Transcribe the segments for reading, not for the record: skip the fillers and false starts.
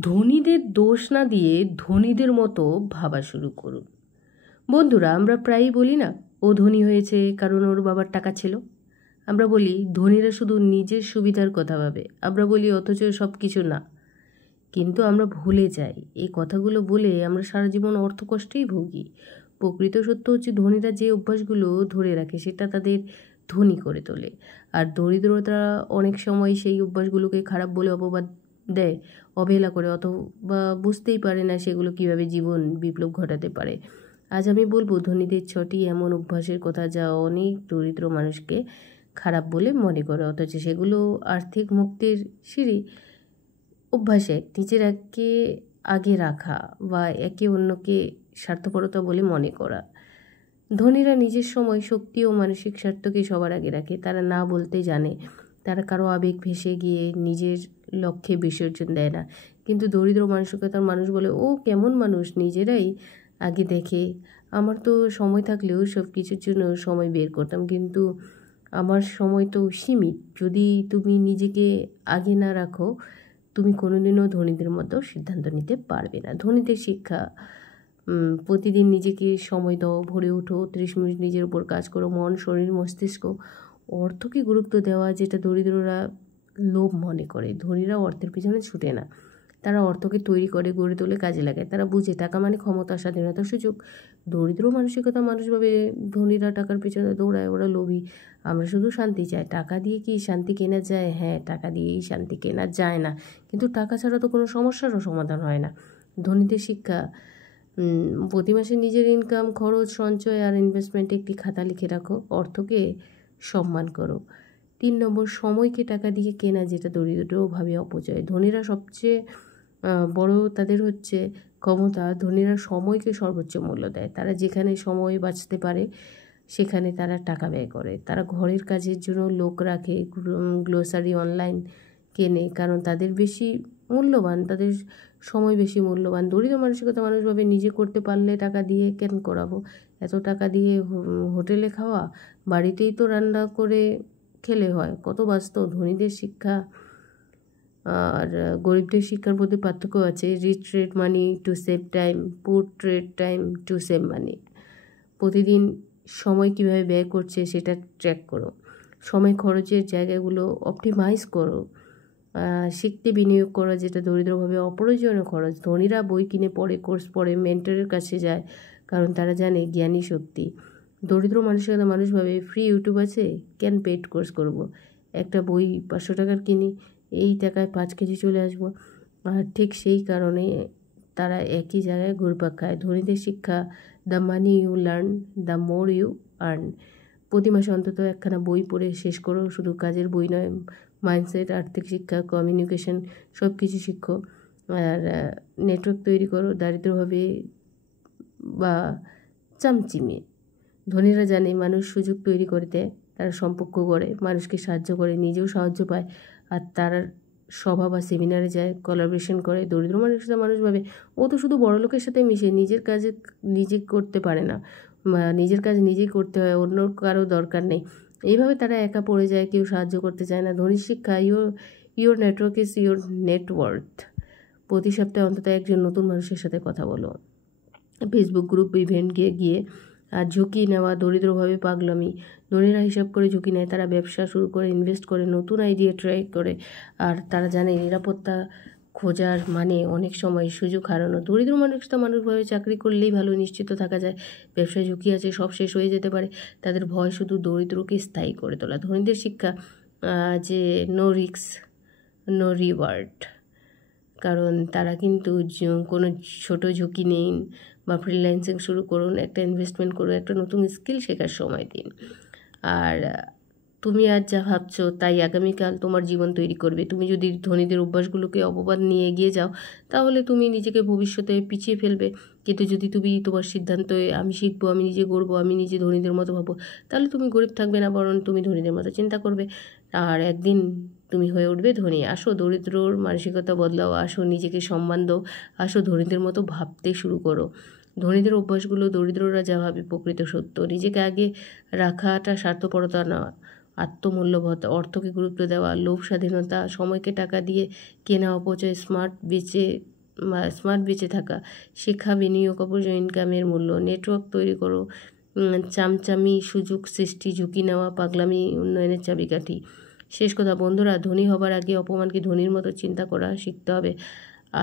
ধনীদের দোষ না দিয়ে ধনীদের মতো ভাবা শুরু করুন। বন্ধুরা, আমরা প্রায়ই বলি না, ও ধনী হয়েছে কারণ ওর বাবার টাকা ছিল। আমরা বলি ধনীরা শুধু নিজের সুবিধার কথা ভাবে। আমরা বলি অথচ সব কিছু না। কিন্তু আমরা ভুলে যাই এই কথাগুলো বলে আমরা সারা জীবন অর্থকষ্টেই ভুগি। প্রকৃত সত্য হচ্ছে ধনীরা যে অভ্যাসগুলো ধরে রাখে সেটা তাদের ধনী করে তোলে, আর দরিদ্রতা অনেক সময় সেই অভ্যাসগুলোকে খারাপ বলে অপবাদ দেয়, অবহেলা করে, অথবা বুঝতেই পারে না সেগুলো কিভাবে জীবন বিপ্লব ঘটাতে পারে। আজ আমি বলবো ধনীদের 6টি এমন অভ্যাসের কথা যা অনেক দরিদ্র মানুষকে খারাপ বলে মনে করে, অথচ সেগুলো আর্থিক মুক্তির সিঁড়ি। অভ্যাস এক, নিজের আগে রাখা বা একে অন্যকে স্বার্থপরতা বলে মনে করা। ধনীরা নিজের সময়, শক্তি ও মানসিক স্বার্থকে সবার আগে রাখে। তারা না বলতে জানে, তারা কারো আবেগ ভেসে গিয়ে নিজের লক্ষ্যে বিসর্জন দেয় না। কিন্তু দরিদ্র মানসিকতার মানুষ বলে, ও কেমন মানুষ, নিজেরাই আগে দেখে। আমার তো সময় থাকলেও সব কিছুর জন্য সময় বের করতাম, কিন্তু আমার সময় তো সীমিত। যদি তুমি নিজেকে আগে না রাখো, তুমি কোনোদিনও ধনীদের মতো সিদ্ধান্ত নিতে পারবে না। ধনীদের শিক্ষা: প্রতিদিন নিজেকে সময় দাও, ভরে ওঠো, 30 মিনিট নিজের উপর কাজ করো। মন, শরীর, মস্তিষ্ক, অর্থকে গুরুত্ব দেওয়া, যেটা দরিদ্ররা লোভ মনে করে। ধনীরা অর্থের পিছনে ছুটে না, তারা অর্থকে তৈরি করে, গড়ে তোলে, কাজে লাগায়। তারা বুঝে টাকা মানে ক্ষমতা, স্বাধীনতা, সুযোগ। দরিদ্র মানসিকতা মানুষ ভাবে ধনীরা টাকার পিছনে দৌড়ায়, ওরা লোভী। আমরা শুধু শান্তি চাই। টাকা দিয়ে কি শান্তি কেনা যায়? হ্যাঁ, টাকা দিয়েই শান্তি কেনা যায় না, কিন্তু টাকা ছাড়া তো কোনো সমস্যারও সমাধান হয় না। ধনীদের শিক্ষা: প্রতি মাসে নিজের ইনকাম, খরচ, সঞ্চয় আর ইনভেস্টমেন্টে একটি খাতা লিখে রাখো। অর্থকে সম্মান করো। 3 নম্বর, সময়কে টাকা দিয়ে কেনা, যেটা দরিদ্রভাবে অপচয়। ধনীরা সবচেয়ে বড় তাদের হচ্ছে ক্ষমতা। ধনীরা সময়কে সর্বোচ্চ মূল্য দেয়। তারা যেখানে সময় বাঁচতে পারে সেখানে তারা টাকা ব্যয় করে। তারা ঘরের কাজের জন্য লোক রাখে, গ্লোসারি অনলাইন কেনে, কারণ তাদের বেশি মূল্যবান, তাদের সময় বেশি মূল্যবান। দরিদ্র মানসিকতা মানুষ ভাবে নিজে করতে পারলে টাকা দিয়ে কেন করাবো, এত টাকা দিয়ে হোটেলে খাওয়া, বাড়িতেই তো রান্না করে খেলে হয়। কত বাস্তব। ধনীদের শিক্ষা আর গরিবদের শিক্ষার মধ্যে পার্থক্য আছে। Rich trade money to save time, poor trade time to save money. প্রতিদিন সময় কিভাবে ব্যয় করছে সেটা ট্র্যাক করো। সময় খরচের জায়গাগুলো অপটিমাইজ করো। শিখতে বিনিয়োগ করা, যেটা দরিদ্রভাবে অপ্রয়োজনীয় খরচ। ধনীরা বই কিনে পড়ে, কোর্স পড়ে, মেন্টরের কাছে যায়, কারণ তারা জানে জ্ঞানী শক্তি। দরিদ্র মানসিকতা মানুষ ভাবে ফ্রি ইউটিউব আছে, কেন পেড কোর্স করব, একটা বই 500 টাকার কিনি, এই টাকায় 5 কেজি চলে আসবো। আর ঠিক সেই কারণে তারা একই জায়গায় ঘুরপাক খায়। ধনীদের শিক্ষা: the money you learn, the more you earn. প্রতি মাসে অন্তত একখানা বই পড়ে শেষ করো। শুধু কাজের বই নয়, মাইন্ডসেট, আর্থিক শিক্ষা, কমিউনিকেশন, সব কিছু শিখো। আর নেটওয়ার্ক তৈরি করো, দারিদ্রভাবে বা চামচিমে। ধনীরা জানে মানুষ সুযোগ তৈরি করে দেয়, তারা সম্পর্ক গড়ে, মানুষকে সাহায্য করে, নিজেও সাহায্য পায়, আর তারা সভা বা সেমিনারে যায়, কোলাবোরেশন করে। দরিদ্র মানুষরা মানুষ ভাবে ও তো শুধু বড় লোকের সাথে মিশে, নিজের কাজে নিজে করতে পারে না, নিজের কাজ নিজেই করতে হয়, অন্য কারো দরকার নেই। এইভাবে তারা একা পড়ে যায়, কেউ সাহায্য করতে চায় না। ধনীর শিক্ষা: your network is your net worth. প্রতি সপ্তাহে অন্তত একজন নতুন মানুষের সাথে কথা বলো। ফেসবুক গ্রুপ, ইভেন্ট গিয়ে। আর ঝুঁকি নেওয়া: দরিদ্রভাবে পাগলামি। ধনীরা হিসাব করে ঝুঁকি নেয়, তারা ব্যবসা শুরু করে, ইনভেস্ট করে, নতুন আইডিয়া ট্রাই করে, আর তারা জানে নিরাপত্তা খোঁজার মানে অনেক সময় সুযোগ হারানো। দরিদ্র মানুষভাবে চাকরি করলেই ভালো, নিশ্চিত থাকা যায়, ব্যবসায় ঝুঁকি আছে, সব শেষ হয়ে যেতে পারে। তাদের ভয় শুধু দরিদ্রকে স্থায়ী করে তোলা। ধনীদের শিক্ষা যে নো রিস্ক নো রিওয়ার্ড, কারণ তারা কিন্তু কোনো ছোট ঝুঁকি নেই। বা ফ্রিল্যান্সিং শুরু করুন, একটা ইনভেস্টমেন্ট করুন, একটা নতুন স্কিল শেখার সময় দিন। আর তুমি আজ যা ভাবছো তাই আগামীকাল তোমার জীবন তৈরি করবে। তুমি যদি ধনীদের অভ্যাসগুলোকে অপবাদ নিয়ে এগিয়ে যাও, তাহলে তুমি নিজেকে ভবিষ্যতে পিছিয়ে ফেলবে। কিন্তু যদি তুমি তোমার সিদ্ধান্তে আমি শিখবো, আমি নিজে গড়বো, আমি নিজে ধনীদের মতো ভাবো, তাহলে তুমি গরিব থাকবে না, বরং তুমি ধনীদের মতো চিন্তা করবে, আর একদিন তুমি হয়ে উঠবে ধনী। আসো দরিদ্রর মানসিকতা বদলাও, আসো নিজেকে সম্মান দাও, আসো ধনীদের মতো ভাবতে শুরু করো। ধনীদের অভ্যাসগুলো দরিদ্ররা যা ভাবে প্রকৃত সত্য। নিজেকে আগে রাখাটা স্বার্থপরতা না, আত্মমূল্যবোধ, অর্থকে গুরুত্ব দেওয়া, লোভ, স্বাধীনতা, সময়কে টাকা দিয়ে কেনা, অপচয়, স্মার্ট বেঁচে থাকা, শেখা, বিনিয়োগ, অপচয়, ইনকামের মূল্য, নেটওয়ার্ক তৈরি করো, চামচামি, সুযোগ সৃষ্টি, ঝুঁকি নেওয়া, পাগলামি উন্নয়নের চাবিকাঠি। শেষ কথা বন্ধুরা, ধনী হবার আগে অপমানকে ধনীর মতো চিন্তা করা শিখতে হবে।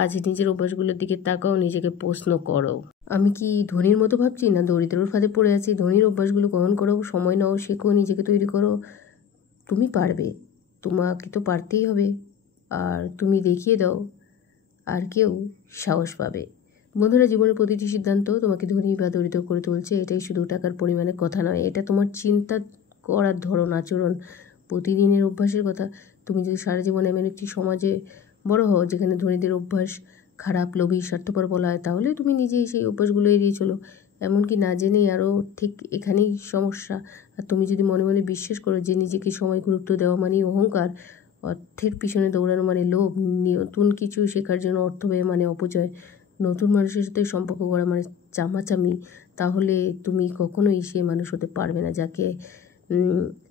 আজ নিজের অভ্যাসগুলোর দিকে তাকাও, নিজেকে প্রশ্ন করো, আমি কি ধনীর মতো ভাবছি না দরিদ্রর ফাঁদে পড়ে আছি? ধনীর অভ্যাসগুলো গ্রহণ করো, সময় নাও, শেখো, নিজেকে তৈরি করো। তুমি পারবে, তোমাকে তো পারতেই হবে। আর তুমি দেখিয়ে দাও, আর কেউ সাহস পাবে। বন্ধুরা, জীবনের প্রতিটি সিদ্ধান্ত তোমাকে ধনী বা দরিদ্র করে তুলছে। এটাই শুধু টাকার পরিমাণের কথা নয়, এটা তোমার চিন্তা করার ধরন, আচরণ, প্রতিদিনের অভ্যাসের কথা। তুমি যদি সারা জীবন এমন একটি সমাজে বড় হও যেখানে ধনীদের অভ্যাস খারাপ, লোভী, স্বার্থপর বলা হয়, তাহলে তুমি নিজেই সেই অভ্যাসগুলো এড়িয়ে চলো। এমনকি না জেনেই আরও ঠিক এখানেই সমস্যা। আর তুমি যদি মনে মনে বিশ্বাস করো যে নিজেকে সময় গুরুত্ব দেওয়া মানেই অহংকার, অর্থের পিছনে দৌড়ানো মানে লোভ, নতুন কিছু শেখার জন্য অর্থ ব্যয় মানে অপচয়, নতুন মানুষের সাথে সম্পর্ক করা মানে চামাচামি, তাহলে তুমি কখনোই সে মানুষ হতে পারবে না যাকে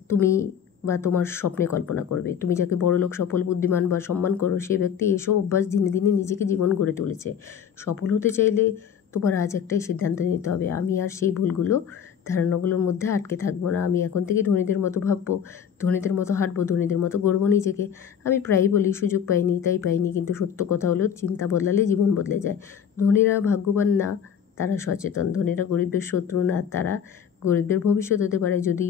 তুমি বা তোমার স্বপ্নে কল্পনা করবে। তুমি যাকে বড়লোক, সফল, বুদ্ধিমান বা সম্মান করো, সেই ব্যক্তি এসব অভ্যাস দিনে দিনে নিজেকে জীবন গড়ে তুলেছে। সফল হতে চাইলে তোমার আজ একটাই সিদ্ধান্ত নিতে হবে, আমি আর সেই ভুলগুলো, ধারণাগুলোর মধ্যে আটকে থাকবো না। আমি এখন থেকে ধনীদের মতো ভাববো, ধনীদের মতো হাঁটবো, ধনীদের মতো গড়বো নিজেকে। আমি প্রায়ই বলি সুযোগ পাইনি তাই পাইনি, কিন্তু সত্য কথা হলো চিন্তা বদলালে জীবন বদলে যায়। ধনীরা ভাগ্যবান না, তারা সচেতন। ধনীরা গরিবদের শত্রু না, তারা গরিবদের ভবিষ্যৎ হতে পারে। যদি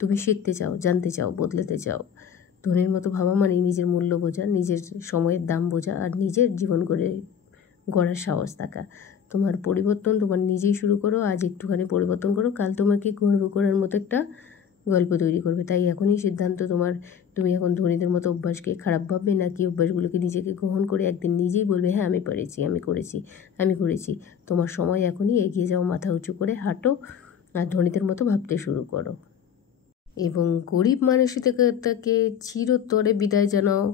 তুমি শিখতে চাও, জানতে চাও, বদলাতে চাও, ধনীর মতো ভাবা মানে নিজের মূল্য বোঝা, নিজের সময়ের দাম বোঝা, আর নিজের জীবন গড়ার সাহস থাকা। তোমার পরিবর্তন তোমার নিজেই শুরু করো। আজ একটুখানি পরিবর্তন করো, কাল তোমাকে গর্ব করার মতো একটা গল্প তৈরি করবে। তাই এখনই সিদ্ধান্ত তোমার, তুমি এখন ধনীদের মতো অভ্যাসকে খারাপ ভাববে নাকি অভ্যাসগুলোকে নিজেকে গ্রহণ করে একদিন নিজেই বলবে হ্যাঁ আমি পেরেছি, আমি করেছি। তোমার সময় এখনই, এগিয়ে যাও, মাথা উঁচু করে হাঁটো, আর ধনীদের মতো ভাবতে শুরু করো এবং গরিব মানসিকতাকে চিরতরে বিদায় জানাও।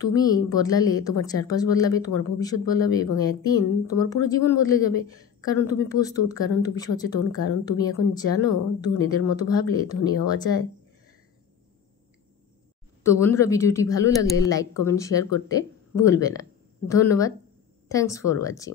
তুমি বদলালে তোমার চারপাশ বদলাবে, তোমার ভবিষ্যৎ বদলাবে এবং একদিন তোমার পুরো জীবন বদলে যাবে। কারণ তুমি প্রস্তুত, কারণ তুমি সচেতন, কারণ তুমি এখন জানো ধনীদের মতো ভাবলে ধনী হওয়া যায়। তো বন্ধুরা, ভিডিওটি ভালো লাগলে লাইক, কমেন্ট, শেয়ার করতে ভুলবে না। ধন্যবাদ। Thanks for watching.